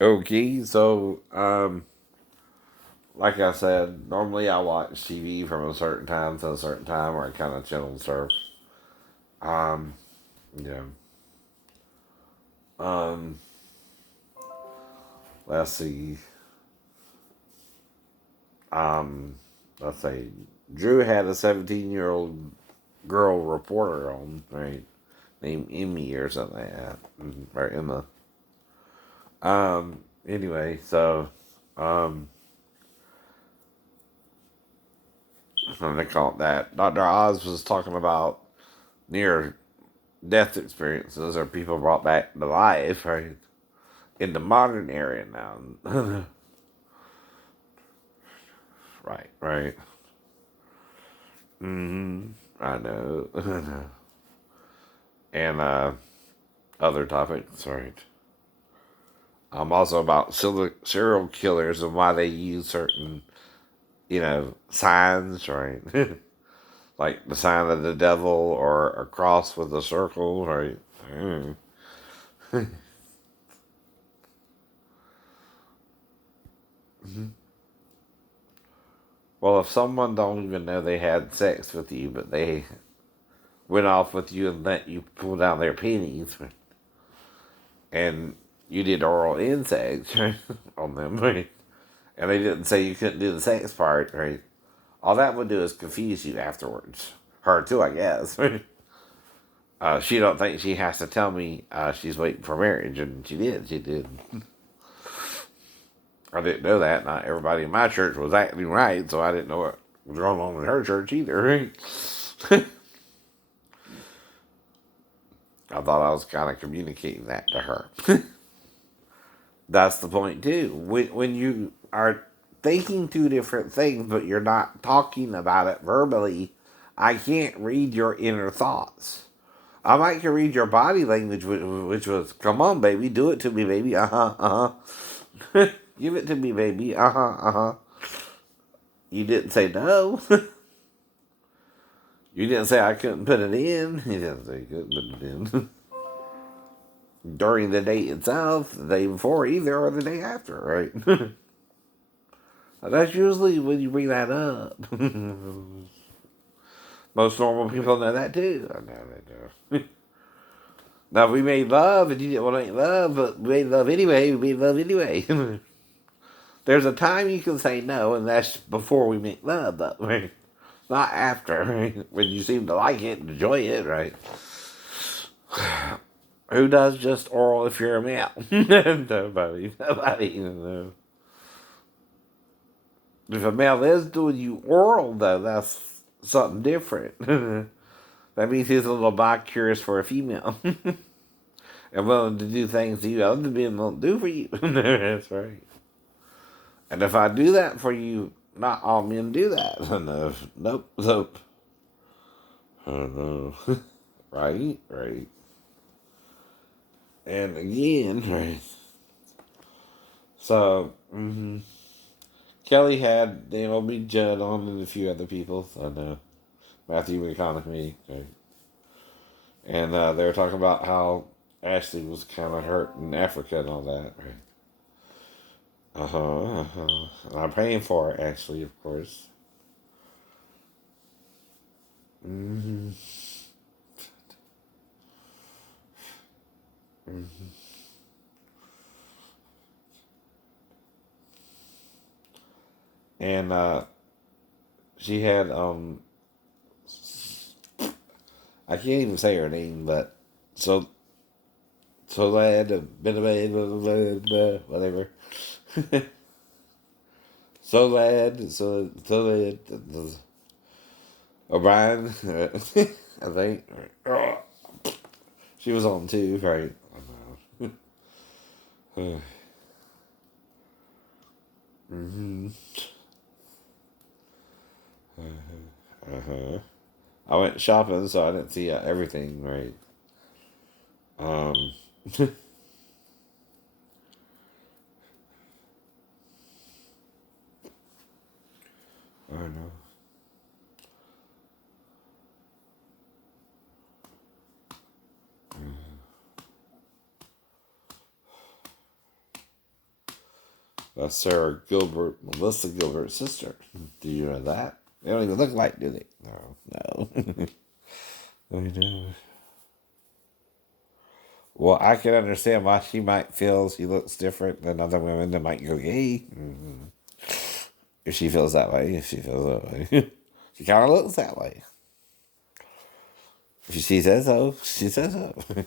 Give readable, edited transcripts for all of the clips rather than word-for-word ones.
Okay, so like I said, normally I watch TV from a certain time to a certain time, or I kind of chill and surf. Um, yeah. Um, let's see. Um, let's say Drew had a 17-year-old girl reporter on, right, named Emmy or something like that, or Emma. Anyway, so um, what do they call it that? Dr. Oz was talking about near death experiences or people brought back to life, right? In the modern area now. Right, right. I know. I know. And other topics, right? Also about serial killers and why they use certain, signs, right? Like the sign of the devil or a cross with a circle, right? Mm. Well, if someone don't even know they had sex with you, but they went off with you and let you pull down their panties, and you did oral insects on them, right? And they didn't say you couldn't do the sex part, right? All that would do is confuse you afterwards. Her too, I guess. She don't think she has to tell me she's waiting for marriage, and she did. She did. I didn't know that. Not everybody in my church was acting right, so I didn't know what was going on in her church either. Right? I thought I was kind of communicating that to her. That's the point too. When you are thinking two different things, but you're not talking about it verbally, I can't read your inner thoughts. I might can read your body language, which was, "Come on, baby, do it to me, baby. Uh huh, uh huh. Give it to me, baby. Uh huh, uh huh." You didn't say no. You didn't say I couldn't put it in. You didn't say you couldn't put it in during the day itself, the day before either, or the day after, right? That's usually when you bring that up. Most normal people know that too. I know they do. Now, if we made love and you didn't want to make love, but we made love anyway, we made love anyway. There's a time you can say no, and that's before we make love, though, right? Not after, right? When you seem to like it and enjoy it, right? Who does just oral if you're a male? Nobody. Nobody. No. If a male is doing you oral, though, that's something different. That means he's a little bi curious for a female and willing to do things you other men won't do for you. That's right. And if I do that for you, not all men do that. No, nope, nope. No. Right, right. And again, right. So, Kelly had Daniel B. Judd on and a few other people. I know. Matthew McConaughey. Right. And they were talking about how Ashley was kind of hurt in Africa and all that. Right. Uh huh. And I'm praying for her, Ashley, of course. Hmm. And she had I can't even say her name, but so glad, whatever. So glad, so glad. O'Brien, I think. She was on too, right? Mm-hmm. Uh-huh. I went shopping, so I didn't see everything, right? Um, I don't know. That's Sarah Gilbert, Melissa Gilbert's sister. Do you know that? They don't even look like, do they? No. I know. Well, I can understand why she might feel she looks different than other women that might go gay. If she feels that way, she kind of looks that way. If she says so, she says so.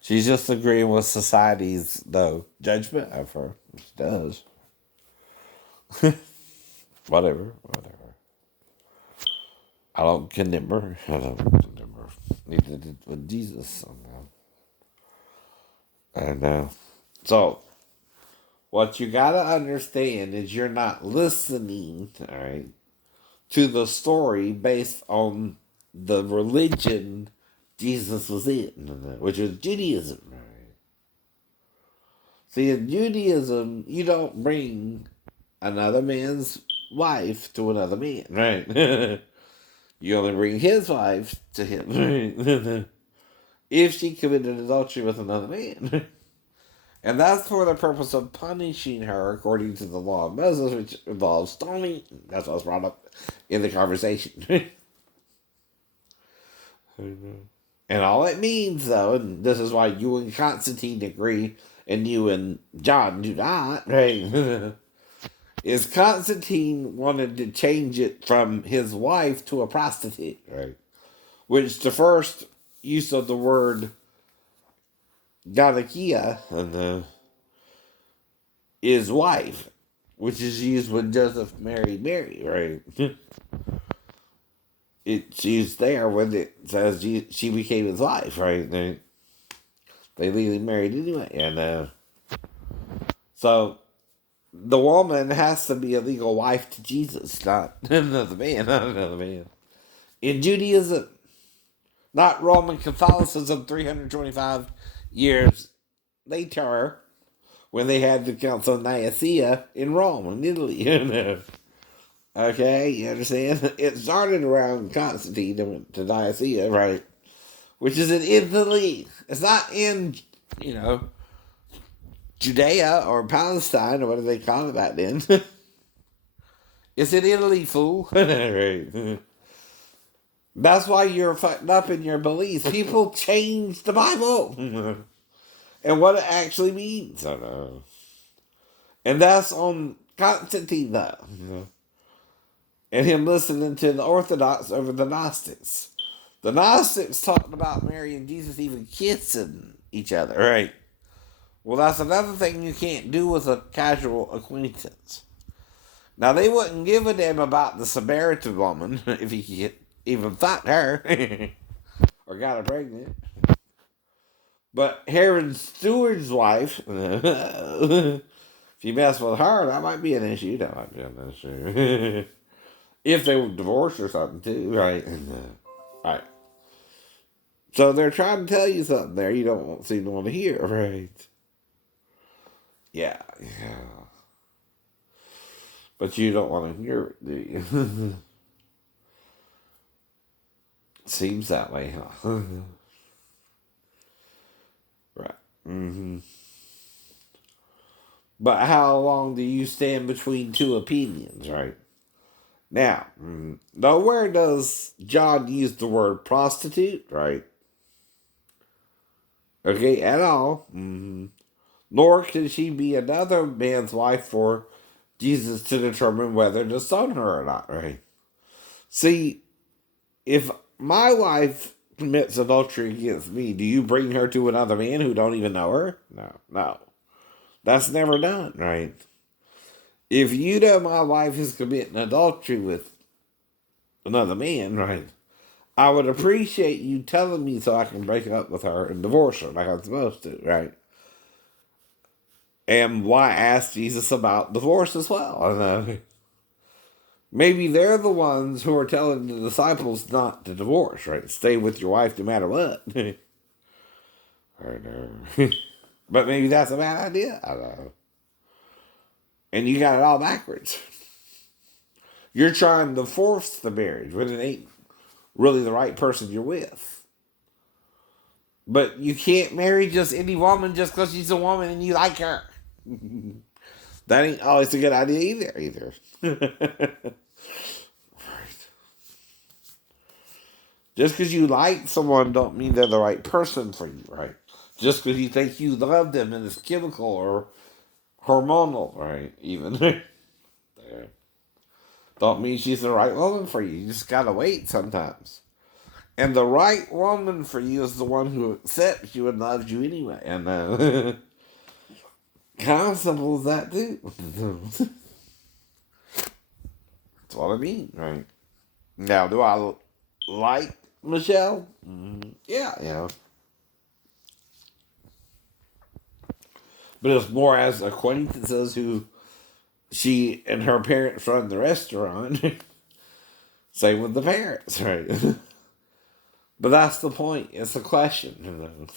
She's just agreeing with society's, though, judgment of her. She does. Whatever. I don't condemn her. Neither did with Jesus. And so, what you gotta understand is you're not listening, all right, to the story based on the religion Jesus was in, which was Judaism. Right? See, in Judaism, you don't bring another man's wife to another man, right? You only bring his wife to him, right? If she committed adultery with another man. And that's for the purpose of punishing her according to the law of Moses, which involves stoning. That's what was brought up in the conversation. And all it means, though, and this is why you and Constantine agree, and you and John do not, right? Is Constantine wanted to change it from his wife to a prostitute, right? Which the first use of the word Galakia is wife, which is used when Joseph married Mary, right? It's used there when it says she became his wife, right? They legally married anyway, and so the woman has to be a legal wife to Jesus, not another man. In Judaism, not Roman Catholicism, 325 years later, when they had the Council of Nicaea in Rome, in Italy. Okay, you understand? It started around Constantine and went to Nicaea, right? Which is in Italy. It's not in, Judea or Palestine or whatever they call it back then. It's in Italy, fool. Right. That's why you're fucked up in your beliefs. People change the Bible and what it actually means. I know. And that's on Constantine, though. And him listening to the Orthodox over the Gnostics. The Gnostics talked about Mary and Jesus even kissing each other, right? Well, that's another thing you can't do with a casual acquaintance. Now, they wouldn't give a damn about the Samaritan woman if he even fucked her or got her pregnant. But Herod Steward's wife, if you mess with her, that might be an issue. If they were divorced or something, too, right? Right. So they're trying to tell you something there you don't seem to want to hear, right? Yeah. But you don't want to hear it, do you? Seems that way, huh? Right. But how long do you stand between two opinions, right? Now, nowhere does John use the word prostitute, right? Okay, at all. Nor can she be another man's wife for Jesus to determine whether to stone her or not, right? See, if my wife commits adultery against me, do you bring her to another man who don't even know her? No. That's never done, right? If you know my wife is committing adultery with another man, right, I would appreciate you telling me so I can break up with her and divorce her like I'm supposed to, right? And why ask Jesus about divorce as well? I know. Maybe they're the ones who are telling the disciples not to divorce, right? Stay with your wife no matter what. I know. But maybe that's a bad idea. I don't know. And you got it all backwards. You're trying to force the marriage when it ain't really the right person you're with. But you can't marry just any woman just because she's a woman and you like her. That ain't always a good idea either. Just because you like someone don't mean they're the right person for you, right? Just because you think you love them and it's chemical or hormonal, right? Even don't mean she's the right woman for you. You just gotta wait sometimes. And the right woman for you is the one who accepts you and loves you anyway. And kind of simple as that too. That's what I mean, right? Now, do I like Michelle? Yeah, but it's more as acquaintances who she and her parents run the restaurant. Same with the parents, right? But that's the point. It's a question.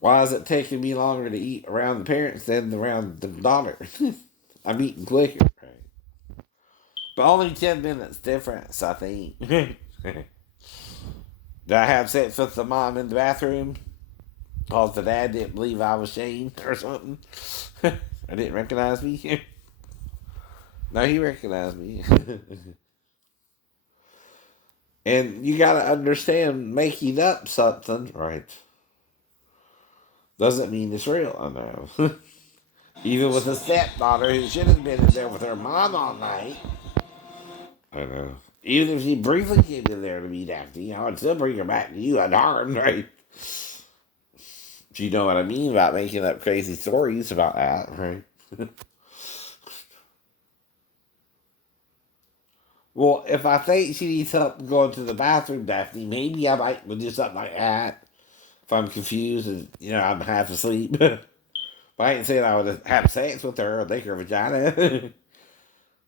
Why is it taking me longer to eat around the parents than around the daughter? I'm eating quicker, right? But only 10 minutes difference, I think. Did I have sex with the mom in the bathroom? Because the dad didn't believe I was Shane or something. I didn't recognize me. No, he recognized me. And you gotta understand, making up something, right, doesn't mean it's real, I know. Even with a stepdaughter who should have been in there with her mom all night. I know. Even if she briefly came in there to be Daphne, I would still bring her back to you unharmed, right? You know what I mean about making up crazy stories about that, right? Well, if I think she needs help going to the bathroom, Daphne, maybe I might do something like that. If I'm confused and, I'm half asleep. But I ain't saying I would have sex with her or lick her vagina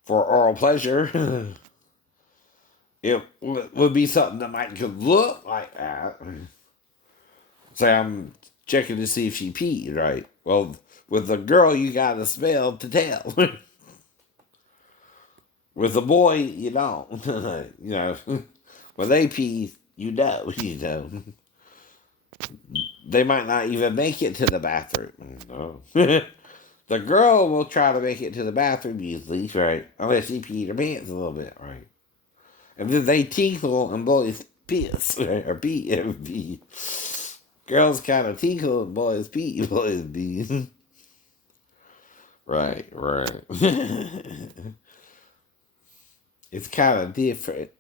for oral pleasure. It would be something that might could look like that. Say I'm checking to see if she peed, right? Well, with the girl, you got to smell to tell. With the boy, you don't. When they pee, you know, They might not even make it to the bathroom. No. The girl will try to make it to the bathroom usually, right? Unless she peed her pants a little bit, right? And then they tinkle and boys piss, right? Or pee. Girls kind of tinkle and boys pee, boys pee. Right. It's kind of different.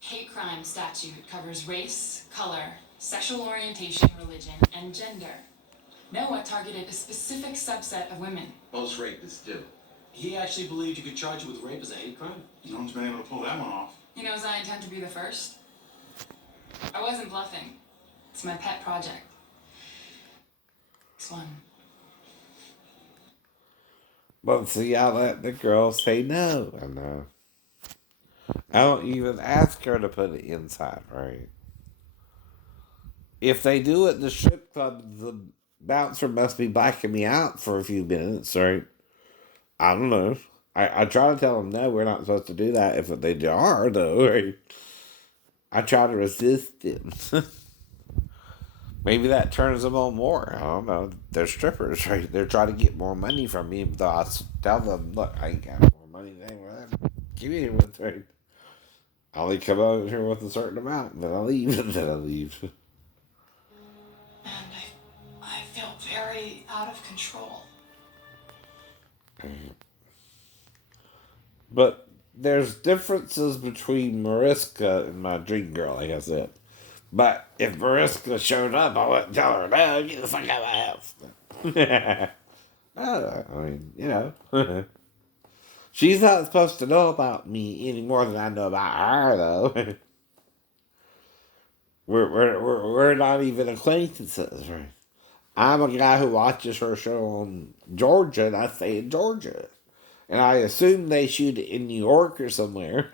Hate crime statute covers race, color, sexual orientation, religion, and gender. Noah targeted a specific subset of women. Most rapists do. He actually believed you could charge you with rape as a hate crime? No one's been able to pull that one off. He knows I intend to be the first. I wasn't bluffing. It's my pet project. This one. But see, I let the girl say no. I know. I don't even ask her to put it inside, right? If they do it in the strip club, the bouncer must be backing me out for a few minutes, right? I don't know. I try to tell them, no, we're not supposed to do that if they are, though, right? I try to resist them. Maybe that turns them on more. I don't know. They're strippers, right? They're trying to get more money from me. Though I tell them, look, I ain't got more money than anyone. Give me here with, right? I only come over here with a certain amount, and then I leave, and then I leave. And I feel very out of control. But there's differences between Mariska and my dream girl, like I said. But if Mariska showed up, I wouldn't tell her, no, get the fuck out of my house. I mean. She's not supposed to know about me any more than I know about her, though. We're not even acquaintances, right? I'm a guy who watches her show on Georgia, and I stay in Georgia. And I assume they shoot it in New York or somewhere.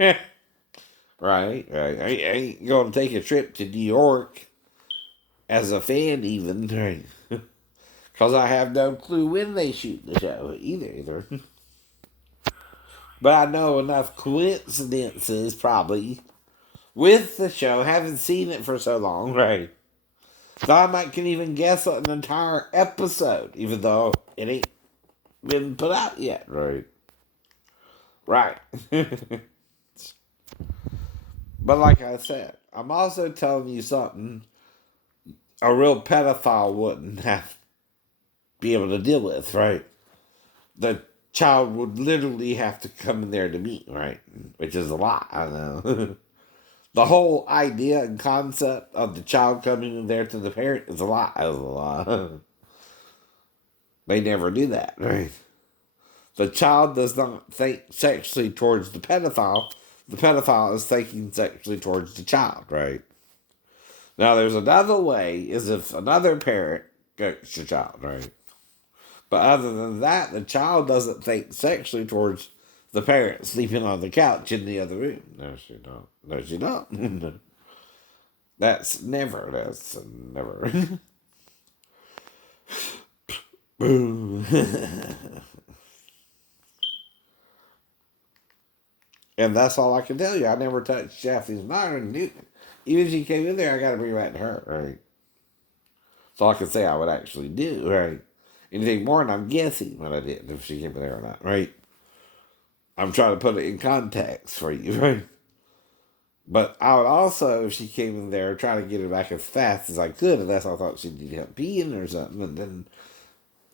Right. I ain't going to take a trip to New York as a fan, even. Right. Because I have no clue when they shoot the show either. But I know enough coincidences, probably, with the show. Haven't seen it for so long, right? So I might can even guess an entire episode, even though it ain't been put out yet. Right. Right. But like I said, I'm also telling you something a real pedophile wouldn't have be able to deal with, right? The child would literally have to come in there to meet, right? Which is a lot, I know. The whole idea and concept of the child coming in there to the parent is a lot. Is a lot. They never do that, right? The child does not think sexually towards the pedophile. The pedophile is thinking sexually towards the child, right? Now, there's another way, is if another parent gets the child, right? But other than that, the child doesn't think sexually towards the parent sleeping on the couch in the other room. No, she don't. No, she don't. That's never. Boom. And that's all I can tell you. I never touched Daphne's mind. Even if she came in there, I got to bring it back to her, right? That's all I can say I would actually do, right? Anything more, and I'm guessing what I did, if she came in there or not, right? I'm trying to put it in context for you, right? But I would also, if she came in there, try to get her back as fast as I could, unless I thought she needed help peeing or something, and then,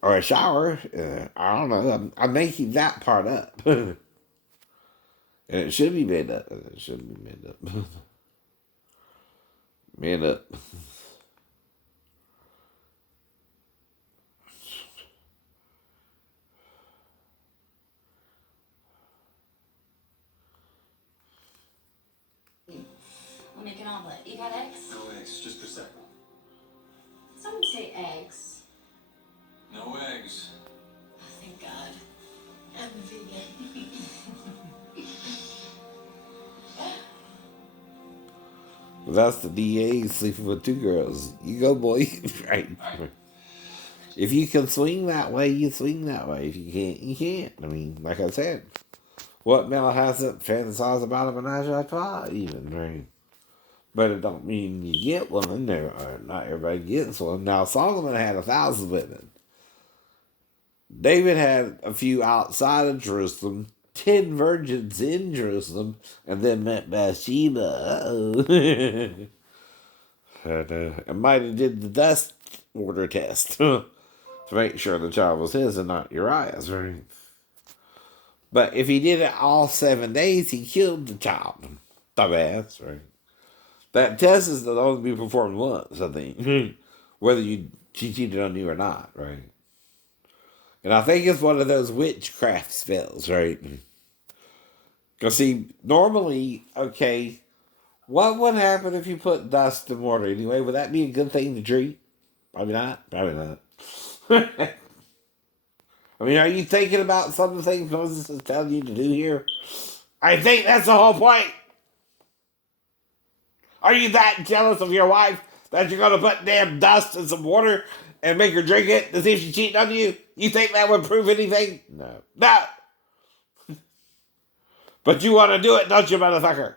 or a shower. I don't know. I'm making that part up. And it should be made up. It should be made up. Made up. We'll make an omelet. You got eggs? No eggs, just Prosecco. Some would say eggs. No eggs. Oh, thank God. I'm vegan. That's the DA sleeping with two girls. You go, boy. Right. If you can swing that way, you swing that way. If you can't, you can't. I mean, like I said, what male hasn't fantasized about a menage a trois even, right? But it don't mean you get one. Not everybody gets one. Now, Solomon had 1,000 women. David had a few outside of Jerusalem, 10 virgins in Jerusalem, and then met Bathsheba. And might have did the dust order test to make sure the child was his and not Uriah's, right? But if he did it all 7 days, he killed the child. Dumbass, right? That test is to only be performed once, I think. Whether she cheated on you or not, right? And I think it's one of those witchcraft spells, right? Because, see, normally, okay, what would happen if you put dust in water anyway? Would that be a good thing to drink? Probably not. Probably not. I mean, are you thinking about some of the things Moses is telling you to do here? I think that's the whole point. Are you that jealous of your wife that you're going to put damn dust in some water and make her drink it to see if she's cheating on you? You think that would prove anything? No. No. But you want to do it, don't you, motherfucker?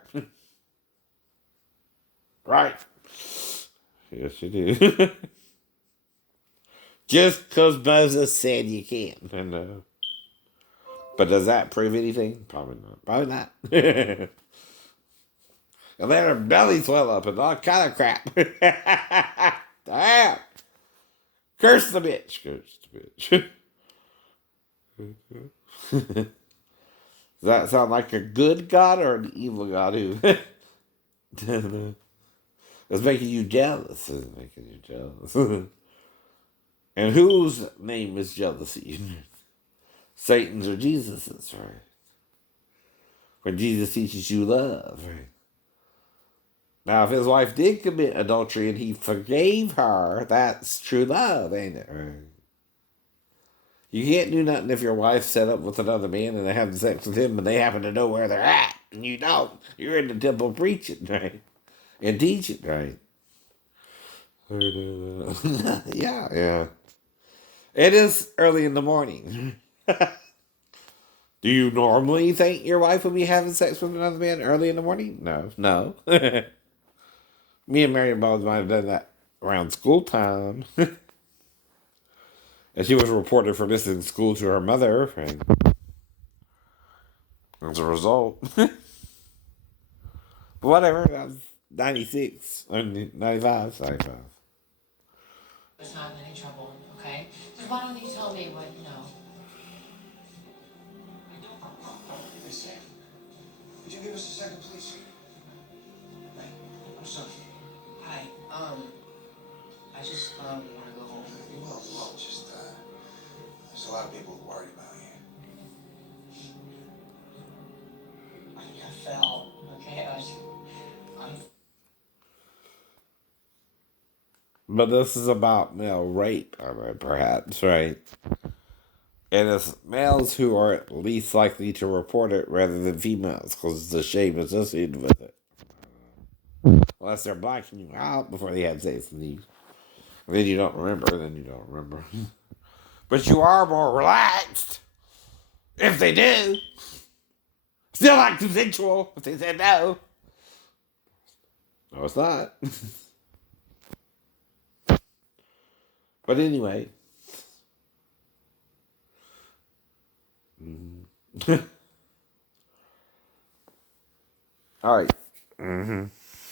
Right. Yes, you do. Just because Moses said you can't. I know. But does that prove anything? Probably not. Probably not. And then her belly swell up and all kind of crap. Damn. Curse the bitch. Curse the bitch. Does that sound like a good God or an evil God who is making you jealous? Is making you jealous. And whose name is jealousy? Satan's or Jesus's, right? When Jesus teaches you love, right? Now, if his wife did commit adultery and he forgave her, that's true love, ain't it? Right? You can't do nothing if your wife set up with another man and they have sex with him and they happen to know where they're at. And you don't. You're in the temple preaching, right? And teaching, right? Yeah. It is early in the morning. Do you normally think your wife would be having sex with another man early in the morning? No. Me and Mary both might have done that around school time. And she was reported for missing school to her mother, and as a result, but whatever, that was 96, or 95, 95. There's not any trouble, okay? So why don't you tell me what you know? Hey, Sam. Could you give us a second, please? Hey, I'm sorry. Hi, I just, want to go home. You will. Just, there's a lot of people worried about you. I fell, okay? I'm But this is about male rape, perhaps, right? And it's males who are at least likely to report it rather than females, because it's the shame associated with it. Unless they're blacking you out before they have sex with you. Then you don't remember. But you are more relaxed if they do. Still not consensual if they said no. No, it's not. But anyway. All right.